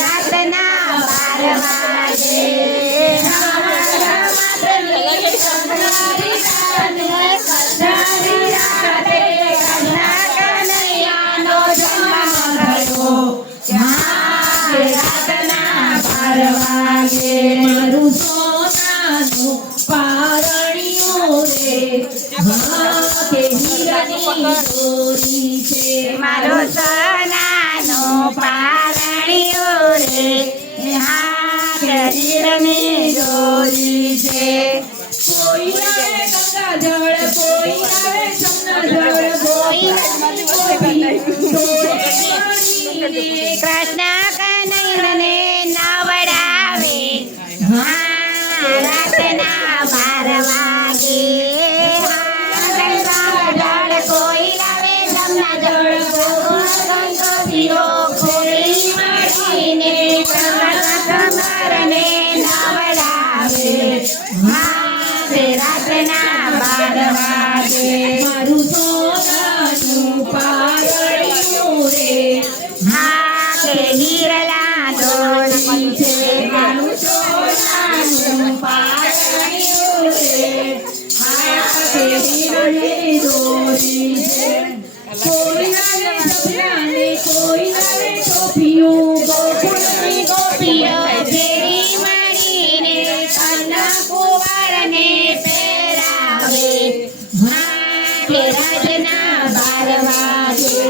રાતના 12 વાગે મારું સોનાનું પારણિયું રે કે હીરાની દોરી છે મારો સોનાનો પારણિયો રે હીરાની દોરી છે કોઈ આવે ગંગા જળ કોઈ આવે જમના જળ કોઈ કૃષ્ણ કનૈયાને નવડાવે રાતના 12 વાગે ગંગા જળ કોઈ લાવે જમના જળ પીઓ કોઈ મળીને કમરને નવડાવે રાતના 12 વાગે મારું સોનાનું પારણિયું રે હીરલા દોરી છે મારું સોનાનું પારણિયું રે કે હીરાની દોરી છે કોઈ આવે સપનાને કોઈ આવે ટોપિયું ગોકુળની ગોપીઓ ફેરી મળીને કન્યા કુંવરને પહેરાવે રાતના 12 વાગે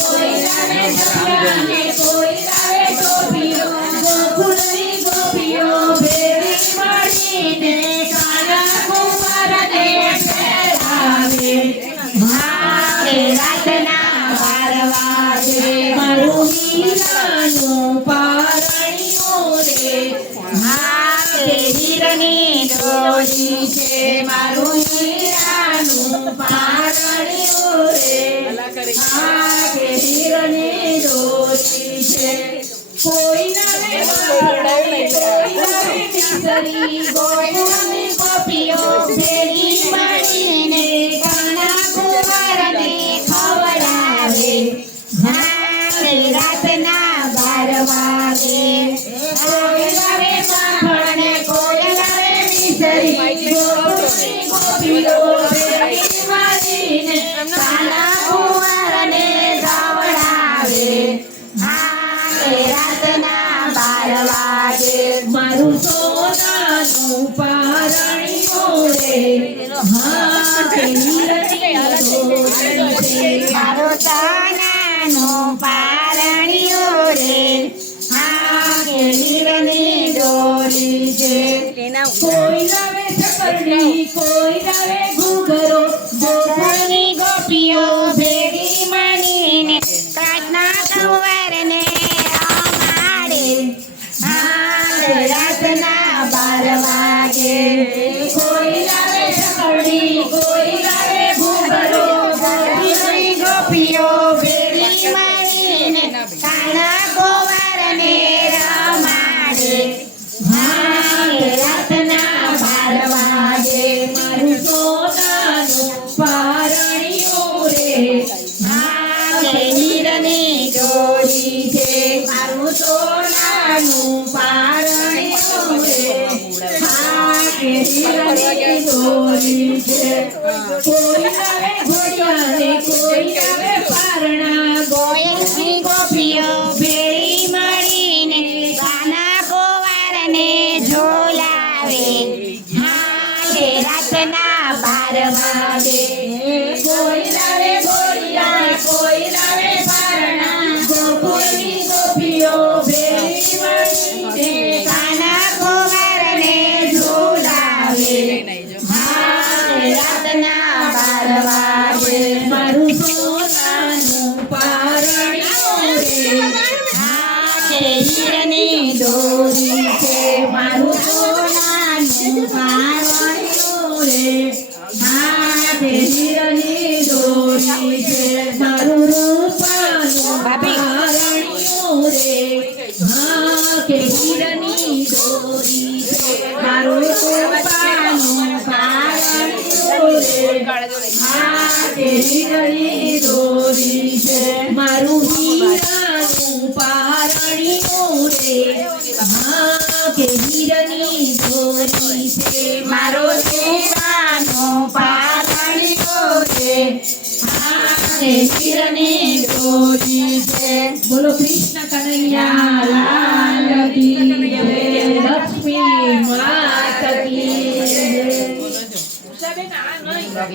કોઈ આવે સપનાને કોઈ આવે ટોપિયું ગોકુળની ગોપીઓ ભેરી મળીને કાના કુંવરને પહેરાવે રાતના 12 વાગે મારું હીરાનું પારણિયું રે હીરની દોરી છે મારું હીરાનું પારણિયું રે કે હીરાની દોરી છે કોઈ નવે કોઈ નવે મિસરી ગોકુળની ગોપીઓ ભેગી મળીને કન્યા કુંવરને ખવડાવે રાતના 12 વાગે કોઈ લાવે સાંભળને કોઈ લાવે મિસરી ગોકુળની ગોપીઓ ભેગી મળીને કન્યા કુંવરને ખવડાવે રાતના 12 વાગે મારું સોનાનું પારણિયું રે કે હીરાની દોરી છે મારો સોનાનો પારણિયો રે હીરની દોરી છે કોઈ લાવે ચકરડી કોઈ લાવે ઘૂઘરો ગોકુળની ગોપીઓ ભેગી મળીને કૃષ્ણ કુંવરને રમાડે રાતના 12 વાગે કોઈ લાવે ચકરડી કોઈ લાવે ઘૂઘરો ગોકુળની ગોપીઓ ભેગી મળીને કૃષ્ણ કુંવરને રમાડે રાતના 12 વાગે મારું સોનાનું પારણિયું રે હીરની દોરી છે મારું સોનાનું પારણિયું રે કે હીરાની દોરી છે કોઈ આવે ઘોડિયાને કોઈ આવે પારણા ગોયલની ગોપીઓ ભેળી મળીને કાના કુંવરને ઝોલાવે રાતના 12 વાગે કોઈ લાવે ઘોડિયા કોઈ લાવે પારણા ગોકુળની ગોપીઓ ભેળી મળીને કાના કુંવરને ઝોલાવે રાતના 12 વાગે મારું સોનાનું પારણિયું રે હીરની દોરી છે મારું સોનાનું પારણિયું રે હીરાની દોરી છે મારું રૂપાનું પારણિયું રે કે હીરાની દોરી છે મારું રૂપાનું પારણિયું રે કે હીરાની દોરી છે મારું હીરાનું પારણીનું રે હા કે હીરની દોરી છે મારો સીતાનો પારણીઓ રે હા કે હીરની દોરી છે બોલો કૃષ્ણ કનૈયા લાલ કી જય લક્ષ્મી માતા કી જય